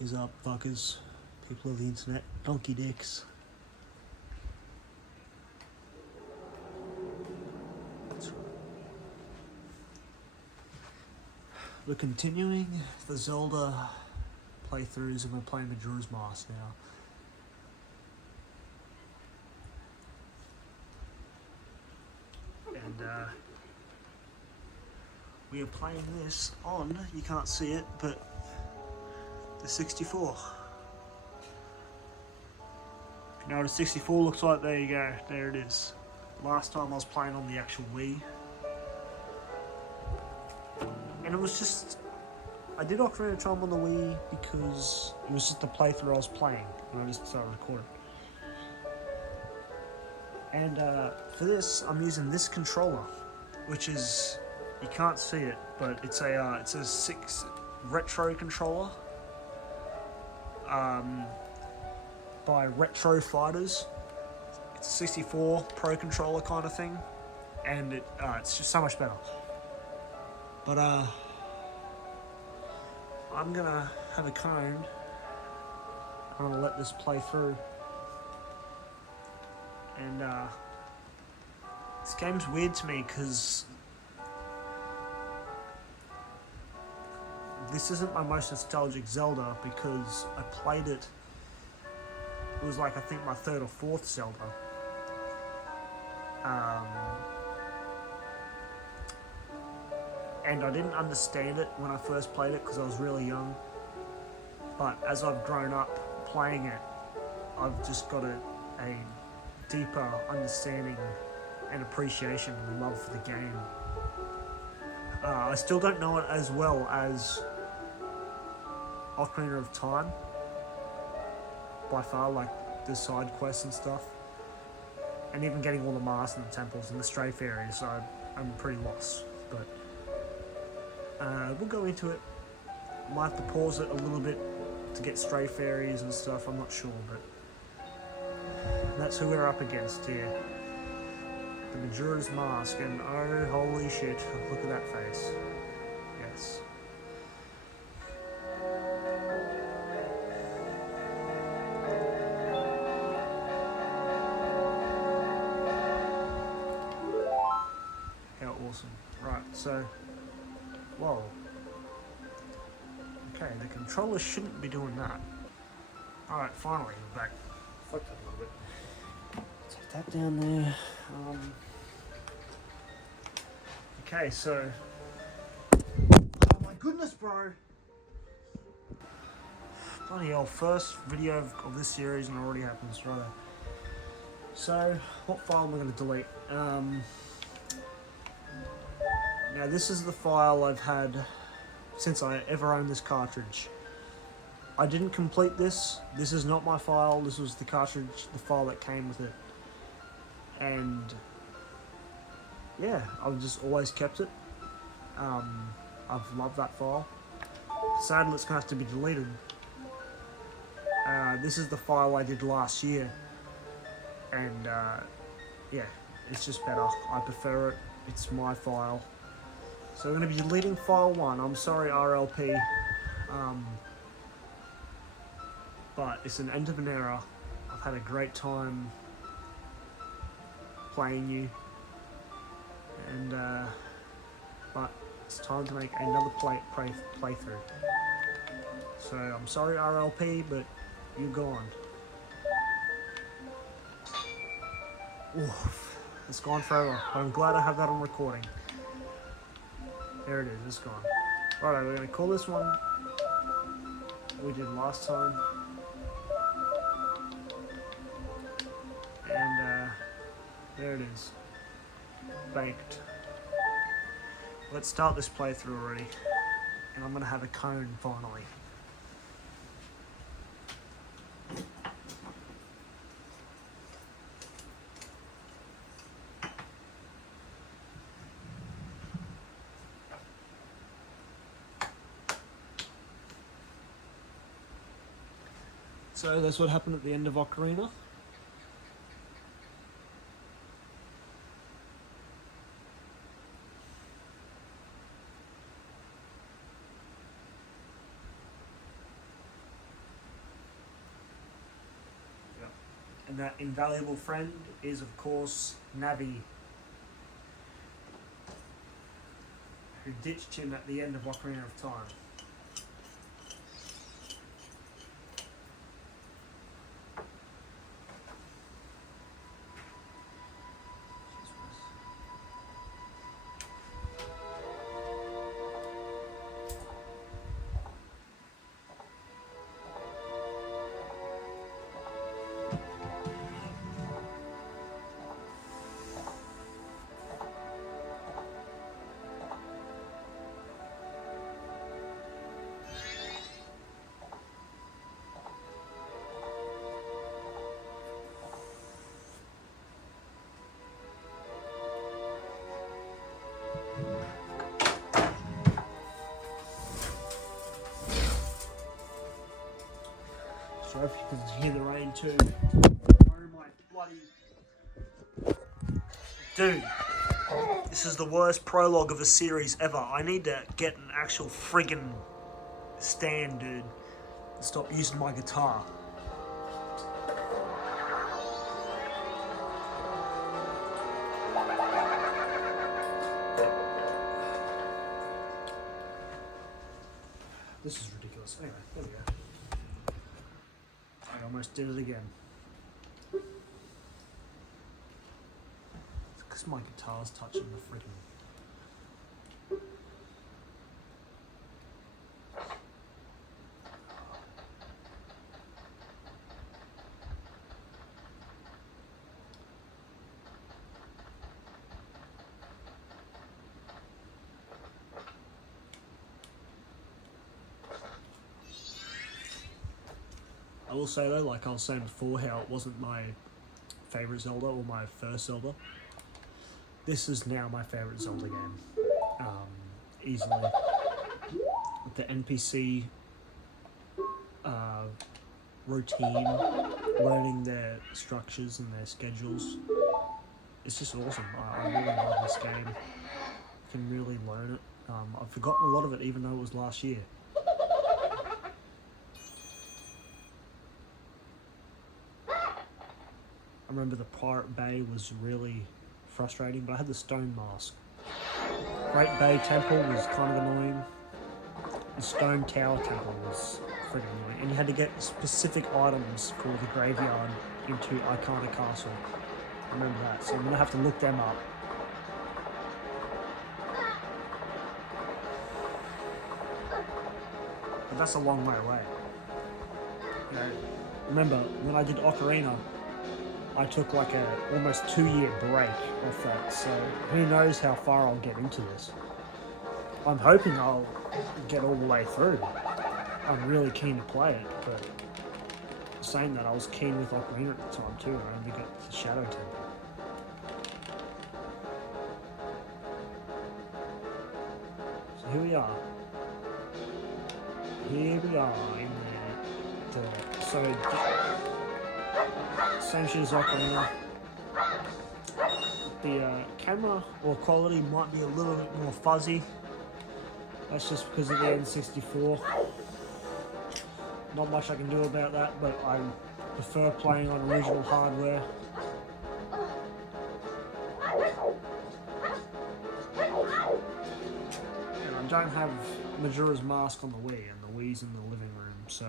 is up, fuckers? People of the internet, donkey dicks. That's right. We're continuing the Zelda playthroughs, and we're playing Majora's Mask now. And we are playing this on, you can't see it, but the 64. If you know what a 64 looks like, there you go, there it is. Last time I was playing on the actual Wii. And it was just, I did Ocarina of Time on the Wii because it was just the playthrough I was playing, and I just started recording. And for this, I'm using this controller, which is, you can't see it, but it's a 6 retro controller by Retro Fighters. It's a 64 Pro controller kind of thing, and it's just so much better. But I'm gonna have a cone. I'm gonna let this play through. And this game's weird to me because this isn't my most nostalgic Zelda, because I played it, it was like I think my 3rd or 4th Zelda. And I didn't understand it when I first played it because I was really young. But as I've grown up playing it, I've just got a deeper understanding and appreciation and love for the game. I still don't know it as well as Ocarina of Time, by far, like the side quests and stuff, and even getting all the masks and the temples and the stray fairies. So I'm pretty lost, but we'll go into it. Might have to pause it a little bit to get stray fairies and stuff, I'm not sure, but that's who we're up against here. The Majora's Mask, and oh holy shit, look at that face. Yes. How awesome. Right, so, whoa. Okay, the controller shouldn't be doing that. Alright, finally, we're back. Fucked up a little bit. Take that down there. Okay, so... Oh my goodness, bro! Bloody hell, first video of this series and it already happens, right? So, what file am I going to delete? Now this is the file I've had since I ever owned this cartridge. I didn't complete this. This is not my file. This was the cartridge, the file that came with it. And yeah, I've just always kept it. I've loved that file. Sadly, it's going to have to be deleted. This is the file I did last year. And yeah, it's just better. I prefer it. It's my file. So we're going to be deleting file 1. I'm sorry, RLP. But it's an end of an era. I've had a great time playing you. And, but it's time to make another playthrough. So I'm sorry, RLP, but you're gone. Oof, it's gone forever. But I'm glad I have that on recording. There it is, it's gone. Righto, we're going to call this one we did last time. And there it is. Baked. Let's start this playthrough already. And I'm going to have a cone finally. So that's what happened at the end of Ocarina. And that invaluable friend is, of course, Navi, who ditched him at the end of Ocarina of Time. Sorry if you can hear the rain too. Oh my bloody... Dude, this is the worst prologue of a series ever. I need to get an actual friggin' stand, dude, and stop using my guitar. This is ridiculous. Anyway, there we go. I almost did it again. It's because my guitar's touching the friggin'... I will say though, like I was saying before, how it wasn't my favourite Zelda or my first Zelda. This is now my favourite Zelda game. Easily. With the NPC routine, learning their structures and their schedules. It's just awesome. I really love this game. I can really learn it. I've forgotten a lot of it even though it was last year. I remember the Pirate Bay was really frustrating, but I had the Stone Mask. Great Bay Temple was kind of annoying. The Stone Tower Temple was freaking annoying. And you had to get specific items for the graveyard into Icona Castle. I remember that, so I'm going to have to look them up. But that's a long way away. You know, remember, when I did Ocarina, I took like a almost 2-year break off that, so who knows how far I'll get into this. I'm hoping I'll get all the way through. I'm really keen to play it, but saying that, I was keen with Ocarina at the time too, and I only got the Shadow Temple. So here we are. Here we are in the so same shit as Ocarina. The camera or quality might be a little bit more fuzzy. That's just because of the N64. Not much I can do about that, but I prefer playing on original hardware. And I don't have Majora's Mask on the Wii, and the Wii's in the living room, so...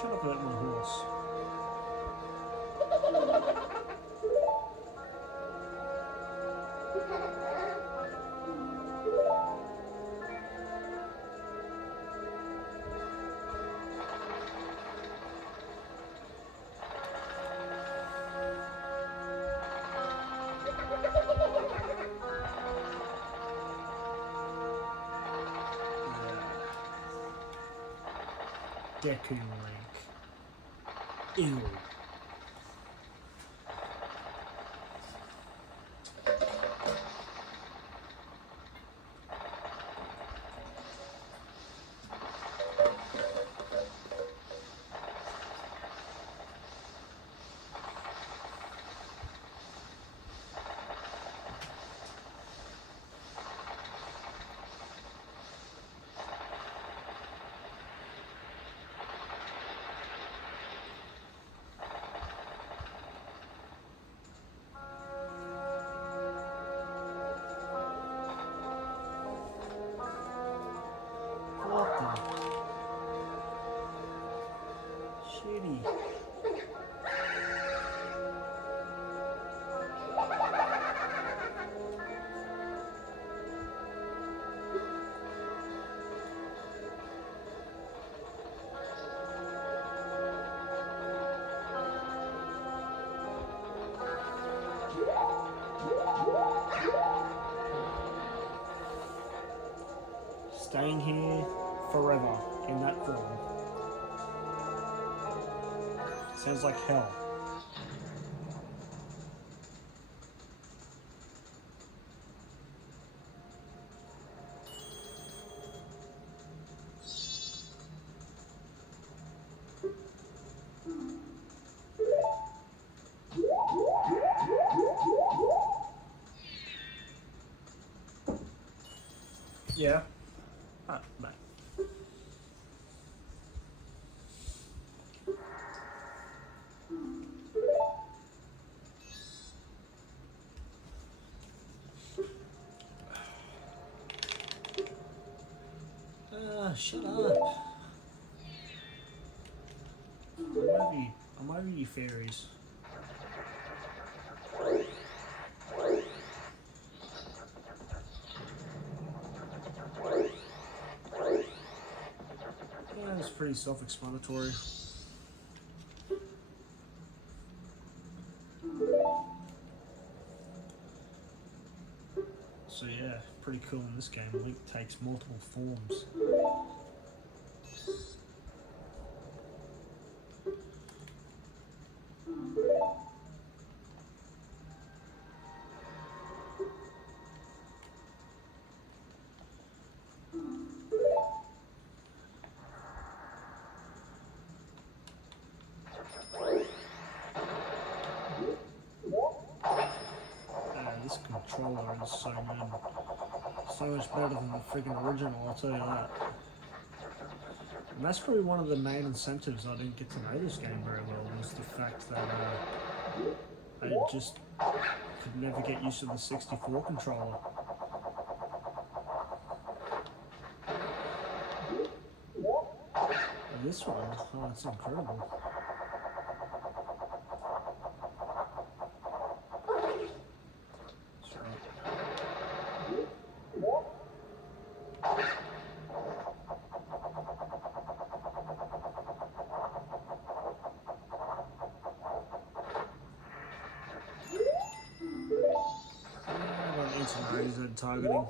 Shut up about my horse. Deku Link. Ew. What the? Shitty. Staying here forever in that form. Sounds like hell. Yeah. Mate. Shut up. I'm over you fairies. Yeah, it's pretty self-explanatory. So yeah, pretty cool in this game. Link takes multiple forms. This controller is so good. So much better than the freaking original, I'll tell you that. And that's probably one of the main incentives I didn't get to know this game very well, was the fact that I just could never get used to the 64 controller. And this one, oh, it's incredible. Laser targeting.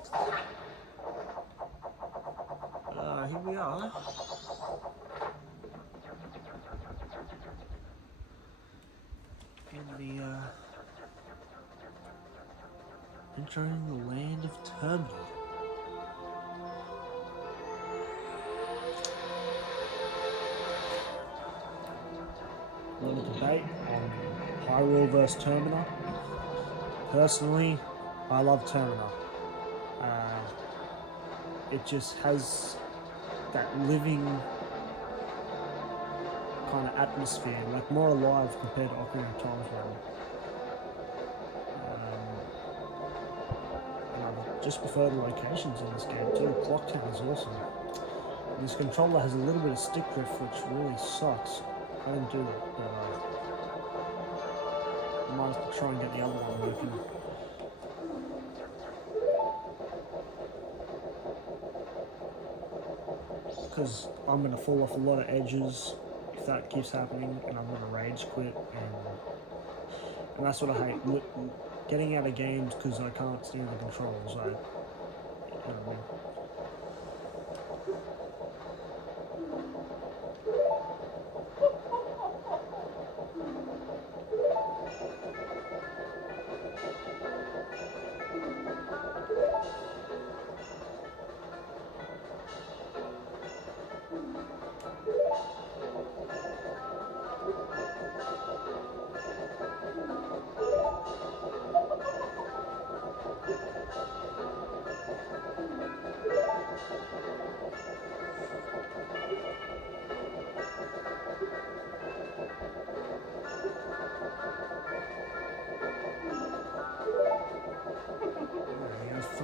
Here we are. In the entering the land of Terminal. A lot of debate on Hyrule vs Termina. Personally, I love Termina. It just has that living kind of atmosphere, like more alive compared to Ocarina of Time's one. And I just prefer the locations in this game too. Clocktown is awesome. And this controller has a little bit of stick drift, which really sucks. I didn't do it, but I might have to try and get the other one working. Because I'm going to fall off a lot of edges if that keeps happening, and I'm going to rage quit, and that's what I hate, getting out of games because I can't steer the controls. You know what I mean?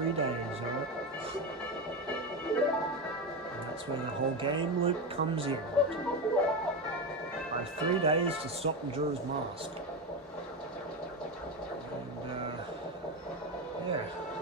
3 days, alright? And that's where the whole game loop comes in. I have 3 days to stop Majora's Mask. And, yeah.